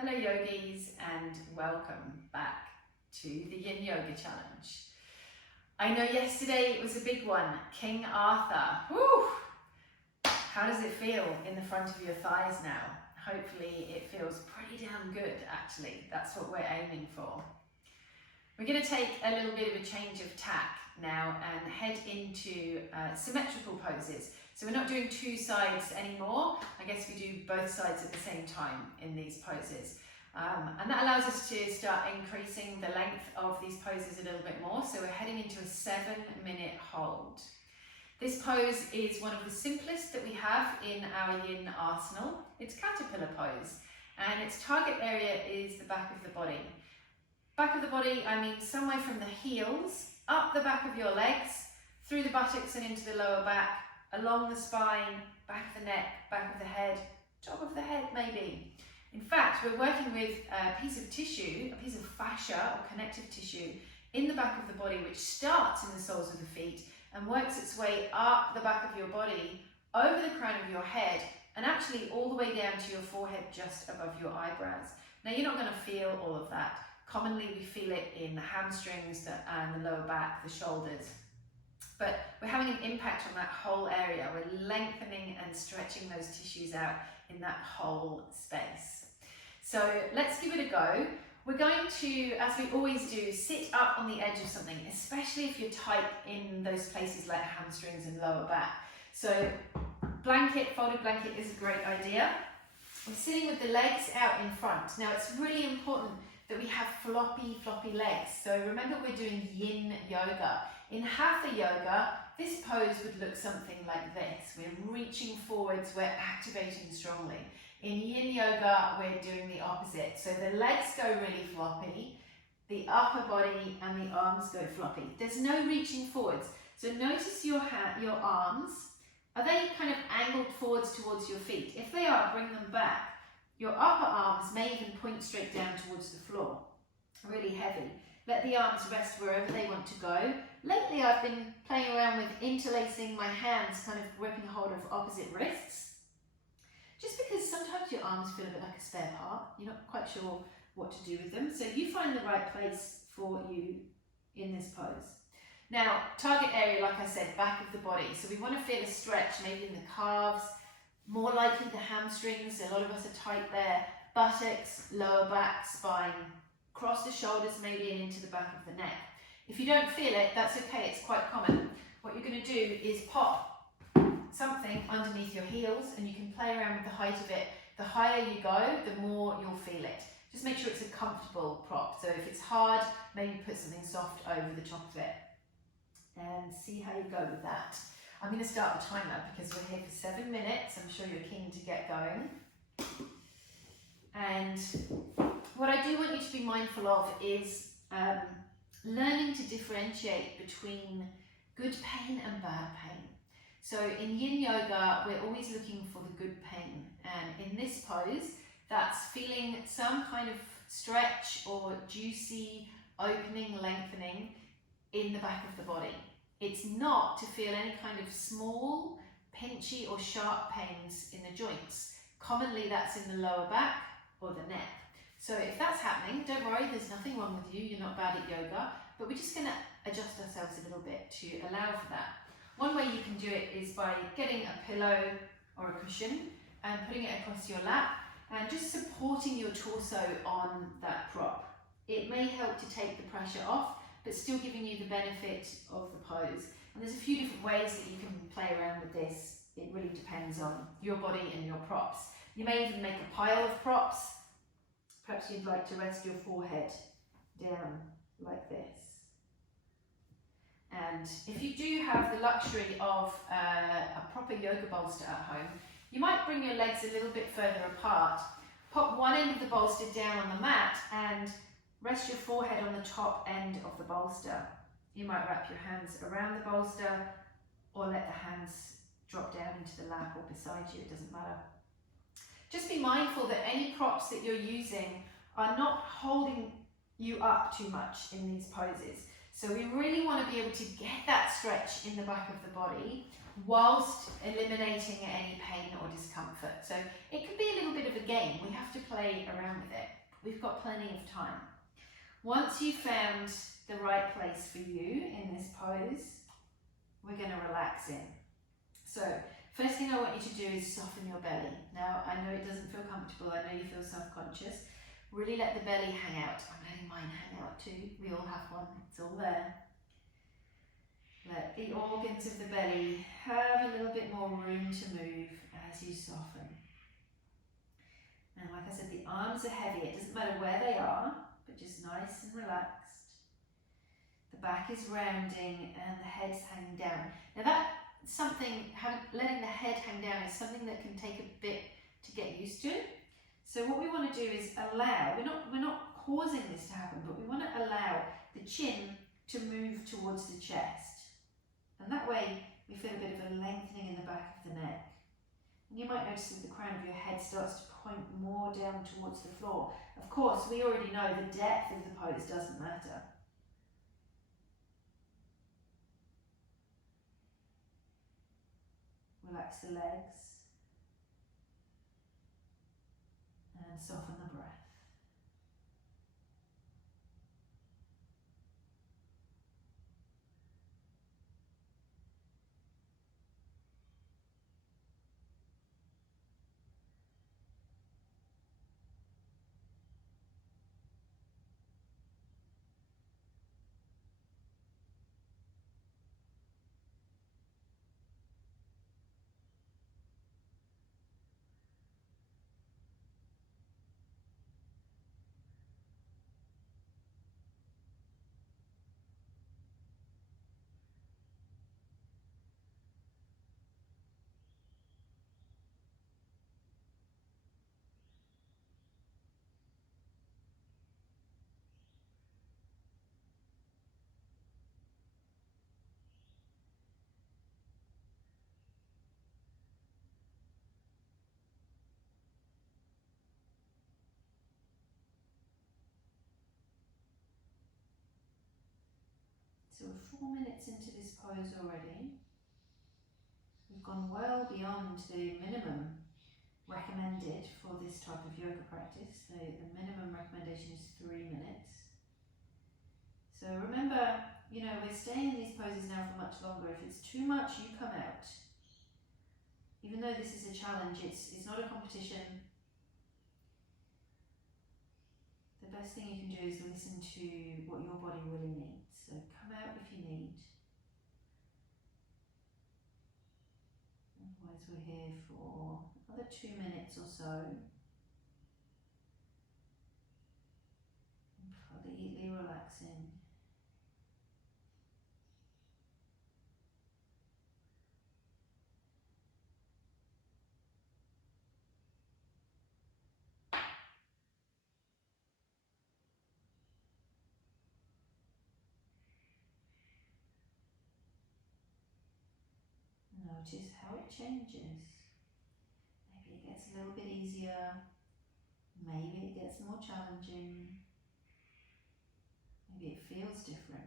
Hello yogis and welcome back to the Yin Yoga Challenge. I know yesterday it was a big one, King Arthur. Woo! How does it feel in the front of your thighs now? Hopefully it feels pretty damn good actually. That's what we're aiming for. We're going to take a little bit of a change of tack now and head into symmetrical poses. So we're not doing two sides anymore. I guess we do both sides at the same time in these poses. And that allows us to start increasing the length of these poses a little bit more. So we're heading into a 7-minute hold. This pose is one of the simplest that we have in our Yin arsenal. It's caterpillar pose, and its target area is the back of the body. Back of the body, I mean somewhere from the heels, up the back of your legs, through the buttocks and into the lower back, along the spine, back of the neck, back of the head, top of the head maybe. In fact, we're working with a piece of tissue, a piece of fascia or connective tissue in the back of the body, which starts in the soles of the feet and works its way up the back of your body, over the crown of your head, and actually all the way down to your forehead just above your eyebrows. Now you're not going to feel all of that. Commonly we feel it in the hamstrings and the lower back, the shoulders. But we're having an impact on that whole area. We're lengthening and stretching those tissues out in that whole space. So let's give it a go. We're going to, as we always do, sit up on the edge of something, especially if you're tight in those places like hamstrings and lower back. So blanket, folded blanket is a great idea. We're sitting with the legs out in front. Now it's really important that we have floppy legs. So remember, we're doing Yin yoga. In Hatha yoga, this pose would look something like this. We're reaching forwards, we're activating strongly. In Yin yoga, we're doing the opposite. So the legs go really floppy, the upper body and the arms go floppy. There's no reaching forwards. So notice your arms. Are they kind of angled forwards towards your feet? If they are, bring them back. Your upper arms may even point straight down towards the floor, really heavy. Let the arms rest wherever they want to go. Lately I've been playing around with interlacing my hands, kind of gripping hold of opposite wrists. Just because sometimes your arms feel a bit like a spare part. You're not quite sure what to do with them. So you find the right place for you in this pose. Now, target area, like I said, back of the body. So we want to feel a stretch, maybe in the calves, more likely the hamstrings. A lot of us are tight there. Buttocks, lower back, spine. Cross the shoulders maybe and into the back of the neck. If you don't feel it, that's okay, it's quite common. What you're going to do is pop something underneath your heels, and you can play around with the height of it. The higher you go, the more you'll feel it. Just make sure it's a comfortable prop. So if it's hard, maybe put something soft over the top of it. And see how you go with that. I'm going to start the timer because we're here for 7 minutes. I'm sure you're keen to get going. And what I do want you to be mindful of is learning to differentiate between good pain and bad pain. So in Yin yoga, we're always looking for the good pain. And in this pose, that's feeling some kind of stretch or juicy opening, lengthening in the back of the body. It's not to feel any kind of small, pinchy or sharp pains in the joints. Commonly that's in the lower back or the neck. So if that's happening, don't worry, there's nothing wrong with you, you're not bad at yoga, but we're just going to adjust ourselves a little bit to allow for that. One way you can do it is by getting a pillow or a cushion and putting it across your lap and just supporting your torso on that prop. It may help to take the pressure off, but still giving you the benefit of the pose. And there's a few different ways that you can play around with this. It really depends on your body and your props. You may even make a pile of props. Perhaps you'd like to rest your forehead down like this. And if you do have the luxury of a proper yoga bolster at home, you might bring your legs a little bit further apart. Pop one end of the bolster down on the mat and rest your forehead on the top end of the bolster. You might wrap your hands around the bolster or let the hands drop down into the lap or beside you, it doesn't matter. Just be mindful that any props that you're using are not holding you up too much in these poses. So we really want to be able to get that stretch in the back of the body whilst eliminating any pain or discomfort. So it can be a little bit of a game. We have to play around with it. We've got plenty of time. Once you've found the right place for you in this pose, we're going to relax in. So first thing I want you to do is soften your belly. Now, I know it doesn't feel comfortable. I know you feel self-conscious. Really let the belly hang out. I'm letting mine hang out too. We all have one. It's all there. Let the organs of the belly have a little bit more room to move as you soften. And like I said, the arms are heavy. It doesn't matter where they are, but just nice and relaxed. The back is rounding and the head's hanging down. Now that something, letting the head hang down is something that can take a bit to get used to. So what we want to do is allow, we're not causing this to happen, but we want to allow the chin to move towards the chest. And that way we feel a bit of a lengthening in the back of the neck. And you might notice that the crown of your head starts to point more down towards the floor. Of course, we already know the depth of the pose doesn't matter. Relax the legs and soften the breath. So we're 4 minutes into this pose already. We've gone well beyond the minimum recommended for this type of yoga practice. The minimum recommendation is 3 minutes. So remember, we're staying in these poses now for much longer. If it's too much, you come out. Even though this is a challenge, it's not a competition. The best thing you can do is listen to what your body really needs. So come out if you need. Otherwise we're here for another 2 minutes or so. Completely relaxing. Notice how it changes. Maybe it gets a little bit easier. Maybe it gets more challenging. Maybe it feels different.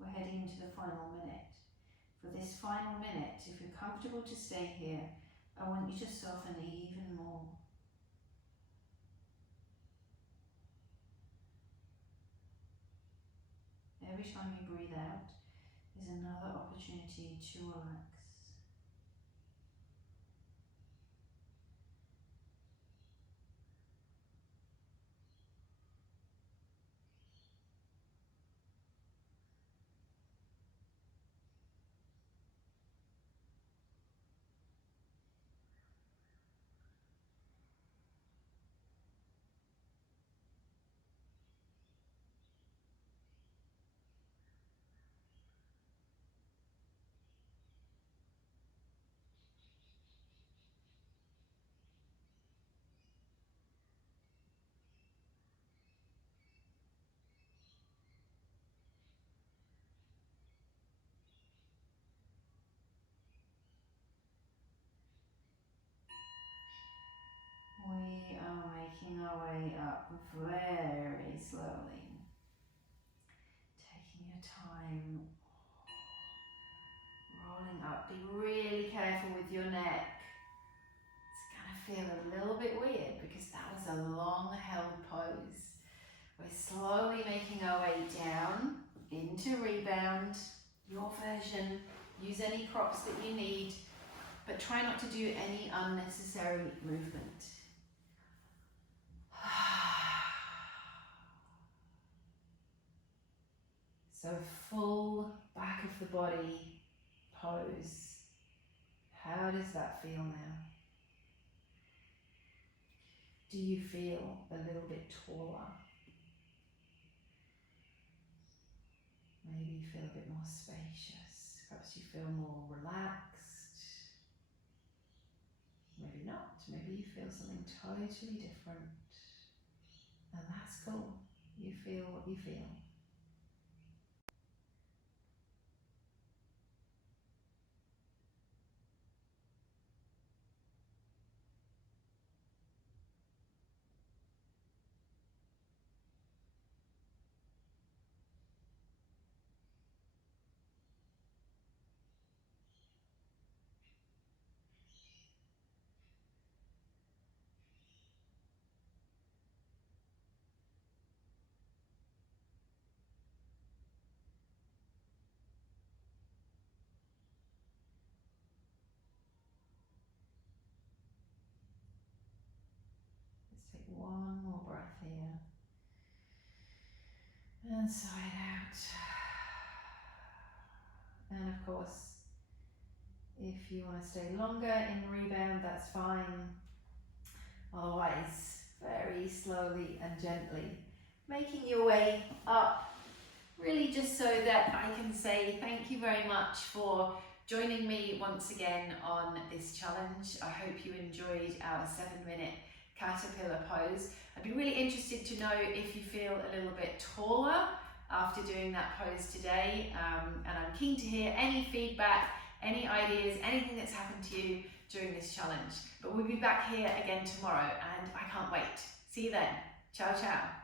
We're heading into the final minute. For this final minute, if you're comfortable to stay here, I want you to soften even more. Every time you breathe out is another opportunity to relax. making our way up very slowly. Taking your time. Rolling up. Be really careful with your neck. It's going to feel a little bit weird because that was a long held pose. We're slowly making our way down into rebound. Your version. Use any props that you need, but try not to do any unnecessary movement. So full back of the body pose. How does that feel now? Do you feel a little bit taller? Maybe you feel a bit more spacious. Perhaps you feel more relaxed. Maybe not. Maybe you feel something totally different. And that's cool. You feel what you feel. Let's take one more breath here. And sigh it out. And of course, if you want to stay longer in rebound, that's fine. Otherwise, very slowly and gently, making your way up, really just so that I can say thank you very much for joining me once again on this challenge. I hope you enjoyed our 7-minute caterpillar pose. I'd be really interested to know if you feel a little bit taller after doing that pose today, and I'm keen to hear any feedback, any ideas, anything that's happened to you during this challenge. But we'll be back here again tomorrow and I can't wait. See you then. Ciao, ciao.